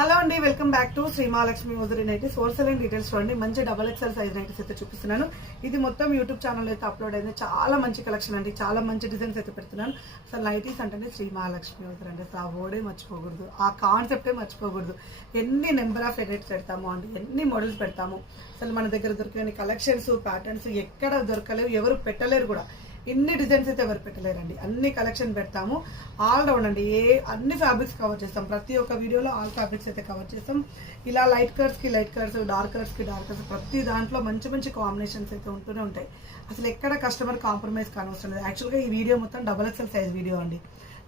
Hello అండి, welcome back to Shri Mahalakshmi Mojari nighties wholesale and details చూడండి. మంచి డబల్ ఎక్స్ఎల్ సైజ్ నైటీస్ అయితే చూపిస్తున్నాను. ఇది మొత్తం యూట్యూబ్ ఛానల్ అయితే అప్లోడ్ అయింది. చాలా మంచి కలెక్షన్ అండి, చాలా మంచి డిజైన్స్ అయితే పెడుతున్నాను. అసలు నైటీస్ అంటేనే శ్రీ మహాలక్ష్మి మోజరీ అండి. అసలు ఆ వర్డే మర్చిపోకూడదు, ఆ కాన్సెప్టే మర్చిపోకూడదు. ఎన్ని నెంబర్ ఆఫ్ ఎడిట్స్ పెడతాము అండి, ఎన్ని మోడల్స్ పెడతాము. అసలు మన దగ్గర దొరికిన కలెక్షన్స్ ప్యాటర్న్స్ ఎక్కడ దొరకలేవు, ఎవరు పెట్టలేరు కూడా. ఇన్ని డిజైన్స్ అయితే ఎవరు పెట్టలేరండి. అన్ని కలెక్షన్ పెడతాము. ఆల్ రౌండ్ అండి, అన్ని ఫ్యాబ్రిక్స్ కవర్ చేస్తాం. ప్రతి ఒక్క వీడియోలో ఆల్ ఫ్యాబ్రిక్స్ అయితే కవర్ చేస్తాం. ఇలా లైట్ కలర్స్కి లైట్ కలర్స్, డార్క్ కలర్స్కి డార్క్ కలర్స్, ప్రతి దాంట్లో మంచి మంచి కాంబినేషన్స్ అయితే ఉంటూనే ఉంటాయి. అసలు ఎక్కడ కస్టమర్ కాంప్రమైజ్ కానవసరం లేదు. యాక్చువల్గా ఈ వీడియో మొత్తం డబల్ ఎక్స్ఎల్ సైజ్ వీడియో అండి.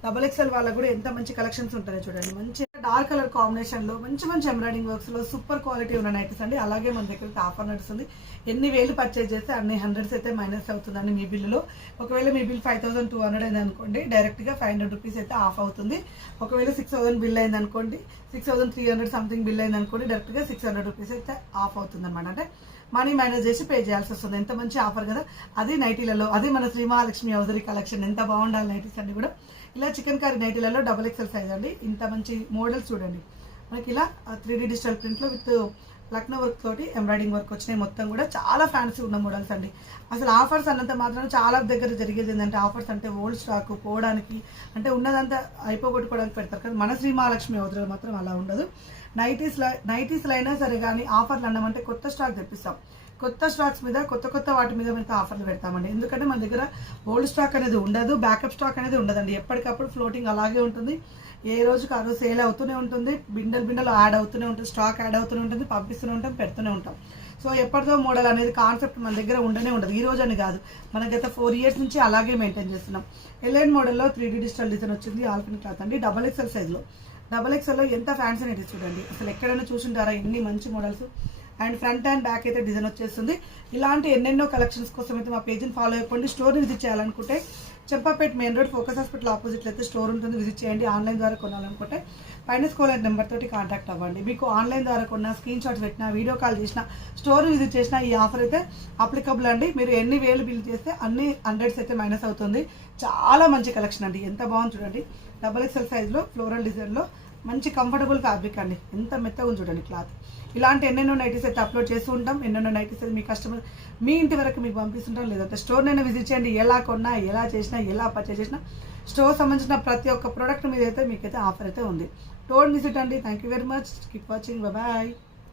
డబల్ ఎక్స్ఎల్ వాళ్ళకు కూడా ఎంత మంచి కలెక్షన్స్ ఉంటాయో చూడండి. మంచి డార్క్ కలర్ కాంబినేషన్ లో మంచి మంచి ఎంబ్రాయిడింగ్ వర్క్స్ లో సూపర్ క్వాలిటీ ఉన్న నైటీస్ అండి. అలాగే మన దగ్గర ఆఫర్ నడుస్తుంది. ఎన్ని వేలు పర్చేజ్ చేస్తే అన్ని హండ్రెడ్స్ అయితే మైనస్ అవుతుందండి మీ బిల్లులో. ఒకవేళ మీ బిల్ 5200 అయింది అనుకోండి, డైరెక్ట్ గా 500 రూపీస్ అయితే ఆఫ్ అవుతుంది. ఒకవేళ 6000 బిల్ అయింది అనుకోండి, 6300 సంథింగ్ బిల్ అయింది అనుకోండి, డైరెక్ట్ గా 600 రూపీస్ అయితే ఆఫ్ అవుతుంది అనమాట. అంటే మనీ మైనస్ చేసి పే చేయాల్సి వస్తుంది. ఎంత మంచి ఆఫర్ కదా. అది నైటీలలో, అది మన శ్రీ మహాలక్ష్మి హౌజరీ కలెక్షన్. ఎంత బాగుండాలి నైటీస్ అన్ని కూడా. ఇలా చికెన్ కర్రీ నైటీలలో డబల్ ఎక్స్ఎల్ సైజ్ అండి. ఇంత మంచి మోడల్స్ చూడండి. మనకి ఇలా 3D డిజిటల్ ప్రింట్లో విత్ లక్నో వర్క్ తోటి ఎంబ్రాయిడింగ్ వర్క్ వచ్చినాయి. మొత్తం కూడా చాలా ఫ్యాన్సీ ఉన్న మోడల్స్ అండి. అసలు ఆఫర్స్ అన్నంత మాత్రం చాలా దగ్గర జరిగేది ఏంటంటే, ఆఫర్స్ అంటే ఓల్డ్ స్టాక్ పోవడానికి, అంటే ఉన్నదంతా అయిపోగొట్టుకోవడానికి పెడతారు కదా. మన శ్రీ మహాలక్ష్మి హౌజరీలో మాత్రం అలా ఉండదు. నైటీస్లో అయినా సరే కానీ ఆఫర్లు అన్నామంటే కొత్త స్టాక్ తెప్పిస్తాం. కొత్త స్టాక్స్ మీద కొత్త వాటి మీద మేము ఆఫర్లు పెడతామండి. ఎందుకంటే మన దగ్గర ఓల్డ్ స్టాక్ అనేది ఉండదు, బ్యాకప్ స్టాక్ అనేది ఉండదండి. ఎప్పటికప్పుడు ఫ్లోటింగ్ అలాగే ఉంటుంది. ఏ రోజుకి ఆ రోజు సేల్ అవుతూనే ఉంటుంది, బిండలు యాడ్ అవుతూనే ఉంటుంది, స్టాక్ యాడ్ అవుతూనే ఉంటుంది, పంపిస్తూనే ఉంటాం, పెడుతూనే ఉంటాం. సో ఎప్పటిదో మోడల్ అనేది కాన్సెప్ట్ మన దగ్గర ఉండనే ఉండదు. ఈ రోజు అని కాదు, మన గత 4 years నుంచి అలాగే మెయింటైన్ చేస్తున్నాం. ఎల్ఎన్ మోడల్లో 3D డిజిటల్ డిజైన్ వచ్చింది. ఆల్కనీ క్లాత్ అండి, డబల్ ఎక్స్ఎల్ సైజ్లో. డబల్ ఎక్స్ఎల్లో ఎంత ఫ్యాన్సీ అనేది చూడండి. అసలు ఎక్కడైనా చూసుంటారా ఎన్ని మంచి models. And front and back అయితే డిజైన్ వచ్చేస్తుంది. ఇలాంటి ఎన్నెన్నో కలెక్షన్స్ కోసం అయితే మా పేజ్ని ఫాలో అయిపోండి. స్టోర్ని విజిట్ చేయాలనుకుంటే Champapet main road focus hospital ఆపోజిట్లో అయితే స్టోర్ ఉంటుంది, విజిట్ చేయండి. ఆన్లైన్ ద్వారా కొనాలనుకుంటే పైన స్క్రోల్ అయిన నెంబర్ తోటి కాంటాక్ట్ అవ్వండి. మీకు ఆన్లైన్ ద్వారా కొన్నా, స్క్రీన్ షాట్స్ పెట్టినా, వీడియో కాల్ చేసినా, స్టోర్ విజిట్ చేసినా ఈ ఆఫర్ అయితే అప్లికబుల్ అండి. మీరు ఎన్ని వేలు బిల్ చేస్తే అన్ని హండ్రెడ్స్ అయితే మైనస్ అవుతుంది. చాలా మంచి కలెక్షన్ అండి, ఎంత బాగుంది చూడండి. డబల్ ఎక్స్ఎల్ సైజ్లో ఫ్లోరల్ డిజైన్లో మంచి కంఫర్టబుల్ ఫ్యాబ్రిక్ అండి. ఎంత మెత్తగా ఉంది చూడండి క్లాత్. ఇలాంటి ఎన్నెన్నో నైటీస్ అయితే అప్లోడ్ చేస్తూ ఉంటాం. ఎన్నెన్నో నైటీస్ అయితే మీ కస్టమర్ మీ ఇంటి వరకు మీకు పంపిస్తుంటాం. లేదంటే స్టోర్నైనా విజిట్ చేయండి. ఎలా కొన్నా, ఎలా చేసినా, ఎలా పర్చేస్ చేసినా స్టోర్ సంబంధించిన ప్రతి ఒక్క ప్రోడక్ట్ మీద అయితే మీకైతే ఆఫర్ అయితే ఉంది. డోంట్ మిస్ ఇట్ అండి. Thank you very much. Keep watching. Bye.